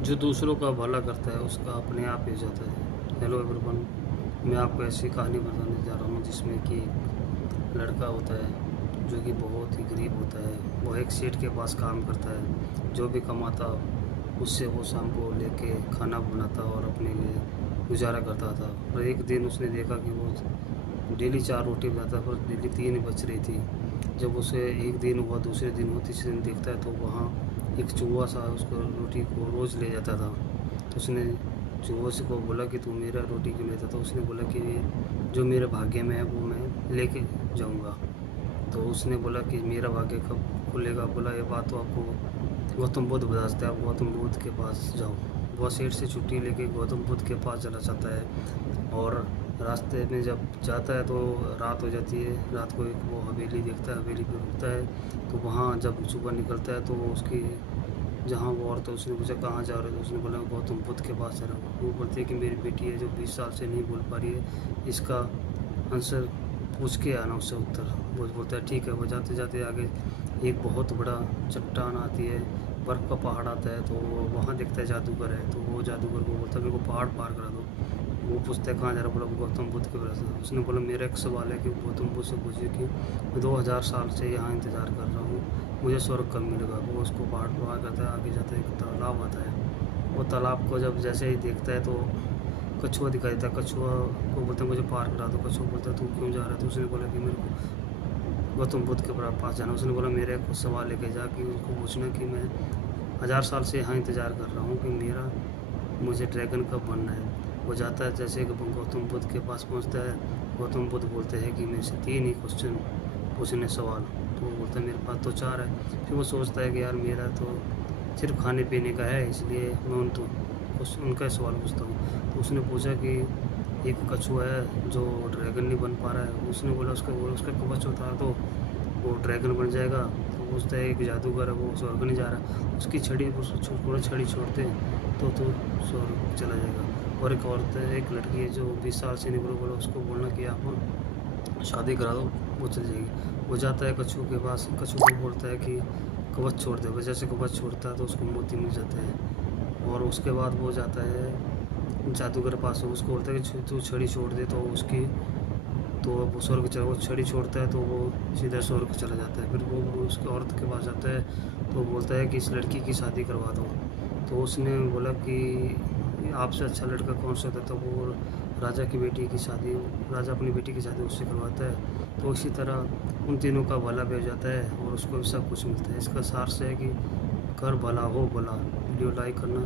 जो दूसरों का भला करता है उसका अपने आप ही हो जाता है। हेलो एवरीवन, मैं आपको ऐसी कहानी बताने जा रहा हूँ जिसमें कि एक लड़का होता है जो कि बहुत ही गरीब होता है। वो एक सेठ के पास काम करता है। जो भी कमाता उससे वो शाम को लेके खाना बनाता और अपने लिए गुजारा करता था। पर एक दिन उसने देखा कि वो डेली 4 रोटी बनाता पर डेली 3 ही बच रही थी। जब उसे एक दिन हुआ, दूसरे दिन हुआ, तीसरे दिन देखता है तो वहाँ एक चूहा सा उसको रोटी को रोज़ ले जाता था। तो उसने चूहे से को बोला कि तू मेरा रोटी क्यों लेता? तो उसने बोला कि जो मेरे भाग्य में है वो मैं लेके जाऊँगा। तो उसने बोला कि मेरा भाग्य कब खुलेगा? बोला ये बात तो आपको गौतम बुद्ध बता सकते हैं, आप गौतम बुद्ध के पास जाओ। वह सेठ से छुट्टी लेके गौतम बुद्ध के पास चला जाता है और रास्ते में जब जाता है तो रात हो जाती है। रात को एक वो हवेली देखता है, हवेली पे रुकता है। तो वहाँ जब सुबह निकलता है तो वो उसकी जहाँ वो औरत है उसने पूछा कहाँ जा रहे हो? तो उसने बोला गौतम बुद्ध के पास जा रहा हूँ। वो बोलती है कि मेरी बेटी है जो 20 साल से नहीं बोल पा रही है, इसका आंसर पूछ के आना उससे उत्तर। वो बोलता है ठीक है। वो जाते जाते आगे एक बहुत बड़ा चट्टान आती है, बर्फ़ का पहाड़ आता है। तो वो वहाँ देखता है जादूगर है। तो वो जादूगर को बोलता है मेरे को पहाड़ पार करा दो। वो पूछता है कहाँ जा रहा? बोला गौतम बुद्ध के पास। उसने बोला मेरा एक सवाल है कि गौतम बुद्ध से पूछिए कि मैं 2000 साल से यहाँ इंतज़ार कर रहा हूँ, मुझे स्वर्ग कब मिलेगा? वो उसको पहाड़ पार करता है, आगे जाता है एक तालाब आता है। वो तालाब को जब जैसे ही देखता है तो कछुआ दिखाई देता है। कछुआ को बोलता है मुझे पार करा दो। कछुआ बोलता है तू क्यों जा रहा है? तो उसने बोला कि मेरे को गौतम बुद्ध के पास जाना। उसने बोला मेरा एक सवाल लेके जा कि उनको पूछना कि मैं 1000 साल से यहाँ इंतज़ार कर रहा हूँ कि मेरा मुझे ड्रैगन कब बनना है। वो जाता है जैसे कि गौतम बुद्ध के पास पहुँचता है। गौतम बुद्ध बोलते हैं कि मेरे से 3 ही क्वेश्चन पूछने सवाल। तो वो बोलता है मेरे पास तो 4 है। फिर वो सोचता है कि यार मेरा तो सिर्फ खाने पीने का है, इसलिए मैं उनका ही सवाल पूछता हूँ। तो उसने पूछा कि एक कछुआ है जो ड्रैगन नहीं बन पा रहा है। उसने बोला उसका कवच होता है तो वो ड्रैगन बन जाएगा। तो पूछता है एक जादूगर है वो स्वर्ग नहीं जा रहा, उसकी छड़ी पूरा छड़ी छोड़ते तो स्वर्ग चला जाएगा। और एक औरत है, एक लड़की है जो 20 साल से नहीं बोला, उसको बोलना कि आप शादी करा दो, वो चल जाएगी। वो जाता है कछुए के पास, कछुआ को बोलता है कि कवच छोड़ दे। वो जैसे कवच छोड़ता है तो उसको मोती मिल जाता है। और उसके बाद वो जाता है जादूगर के पास, उसको बोलता है कि तू छड़ी छोड़ दे। तो उसकी तो वो स्वर्ग चला, वो छड़ी छोड़ता है तो वो सीधा स्वर्ग चला जाता है। फिर वो उसकी औरत के पास जाता है तो बोलता है कि इस लड़की की शादी करवा दो। तो उसने बोला कि आपसे अच्छा लड़का कौन सा था? तो वो राजा अपनी बेटी की शादी उससे करवाता है। तो इसी तरह उन तीनों का भला भी हो जाता है और उसको भी सब कुछ मिलता है। इसका सार से है कि कर भला हो भला। वीडियो लाइक करना।